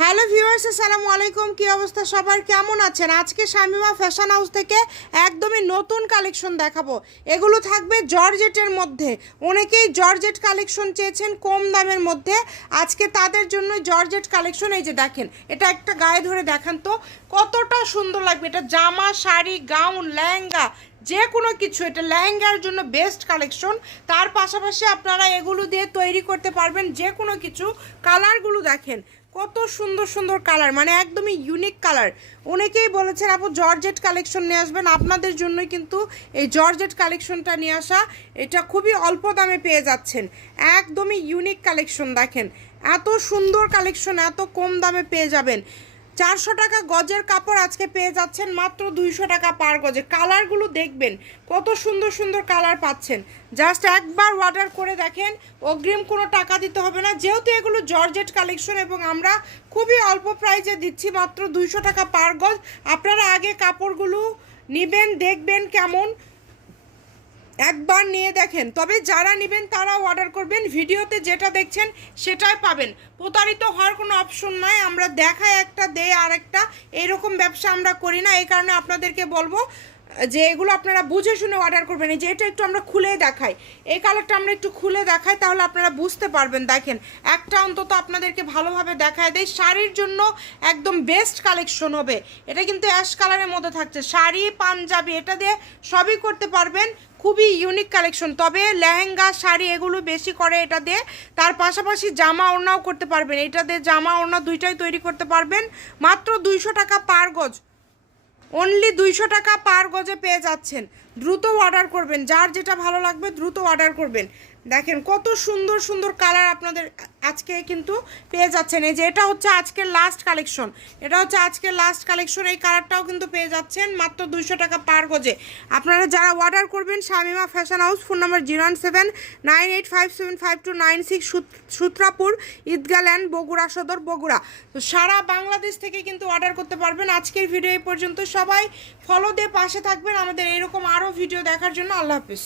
Hello viewers, আসসালামু আলাইকুম। কি অবস্থা সবার, কেমন আছেন? আজকে শামিমা ফ্যাশন হাউস থেকে একদমই নতুন কালেকশন দেখাবো। এগুলো থাকবে জর্জেটের মধ্যে। অনেকেই জর্জেট কালেকশন চেয়েছেন কম দামের মধ্যে, আজকে তাদের জন্য জর্জেট কালেকশন। এই যে দেখেন, এটা একটা গায়ে ধরে দেখান তো কতটা সুন্দর লাগবে। এটা জামা, শাড়ি, গাউন, লেহেঙ্গা, যে কোনো কিছু, এটা লেহেঙ্গার জন্য বেস্ট কালেকশন। তার পাশাপাশি আপনারা এগুলো দিয়ে তৈরি করতে পারবেন যে কোনো কিছু। কালারগুলো দেখেন কত সুন্দর সুন্দর কালার, মানে একদমই ইউনিক কালার। অনেকেই বলেছেন আপু জর্জেট কালেকশন নিয়ে আসবেন, আপনাদের জন্যই কিন্তু এই জর্জেট কালেকশনটা নিয়ে আসা। এটা খুবই অল্প দামে পেয়ে যাচ্ছেন, একদমই ইউনিক কালেকশন। দেখেন এত সুন্দর কালেকশন এত কম দামে পেয়ে যাবেন। 400 টাকা গজের কাপড় আজকে পেয়ে যাচ্ছেন মাত্র 200 টাকা পার গজে। কালারগুলো দেখবেন কত সুন্দর সুন্দর কালার পাচ্ছেন। জাস্ট একবার অর্ডার করে দেখেন, অগ্রিম কোনো টাকা দিতে হবে না, যেহেতু এগুলো জর্জেট কালেকশন এবং আমরা খুবই অল্প প্রাইসে দিচ্ছি মাত্র 200 টাকা পার গজ। আপনারা আগে কাপড়গুলো নেবেন, দেখবেন কেমন, একবার নিয়ে দেখেন, তবে যারা নেবেন তারাও অর্ডার করবেন। ভিডিওতে যেটা দেখছেন সেটাই পাবেন, প্রতারিত হওয়ার কোনো অপশন নাই। আমরা দেখায় একটা দেয় আর একটা, এইরকম ব্যবসা আমরা করি না। এই কারণে আপনাদেরকে বলবো যে এগুলো আপনারা বুঝে শুনে অর্ডার করবেন। এই যে এটা একটু আমরা খুলে দেখাই, এই কালারটা আমরা একটু খুলে দেখাই, তাহলে আপনারা বুঝতে পারবেন। দেখেন একটা অন্তত আপনাদেরকে ভালোভাবে দেখায় দেয়। শাড়ির জন্য একদম বেস্ট কালেকশন হবে। এটা কিন্তু অ্যাশ কালারের মধ্যে থাকছে, শাড়ি, পাঞ্জাবি, এটা দিয়ে সবই করতে পারবেন। খুবই ইউনিক কালেকশন, তবে লেহেঙ্গা, শাড়ি এগুলো বেশি করে এটা দিয়ে। তার পাশাপাশি জামা ওড়নাও করতে পারবেন, এটা দিয়ে জামা ওড়না দুইটাই তৈরি করতে পারবেন। মাত্র 200 টাকা পার গজ, অনলি 200 টাকা পার গজে পেয়ে যাচ্ছেন। দ্রুত অর্ডার করবেন, যার যেটা ভালো লাগবে দ্রুত অর্ডার করবেন। দেখেন কত সুন্দর সুন্দর কালার আপনাদের আজকে কিন্তু পেয়ে যাচ্ছেন। এই যে এটা হচ্ছে আজকের লাস্ট কালেকশন, এটা হচ্ছে আজকের লাস্ট কালেকশন। এই কালারটাও কিন্তু পেয়ে যাচ্ছেন মাত্র 200 টাকা পার গজে। আপনারা যারা অর্ডার করবেন, Shamima fashion house, phone number 01798575296, Sutrapur, Eidgah land, Bogura Sadar, Bogura. তো সারা বাংলাদেশ থেকে কিন্তু অর্ডার করতে পারবেন। আজকের ভিডিও এই পর্যন্ত, সবাই ফলো দিয়ে পাশে থাকবেন আমাদের এরকম আরও ভিডিও দেখার জন্য। আল্লাহ হাফিজ।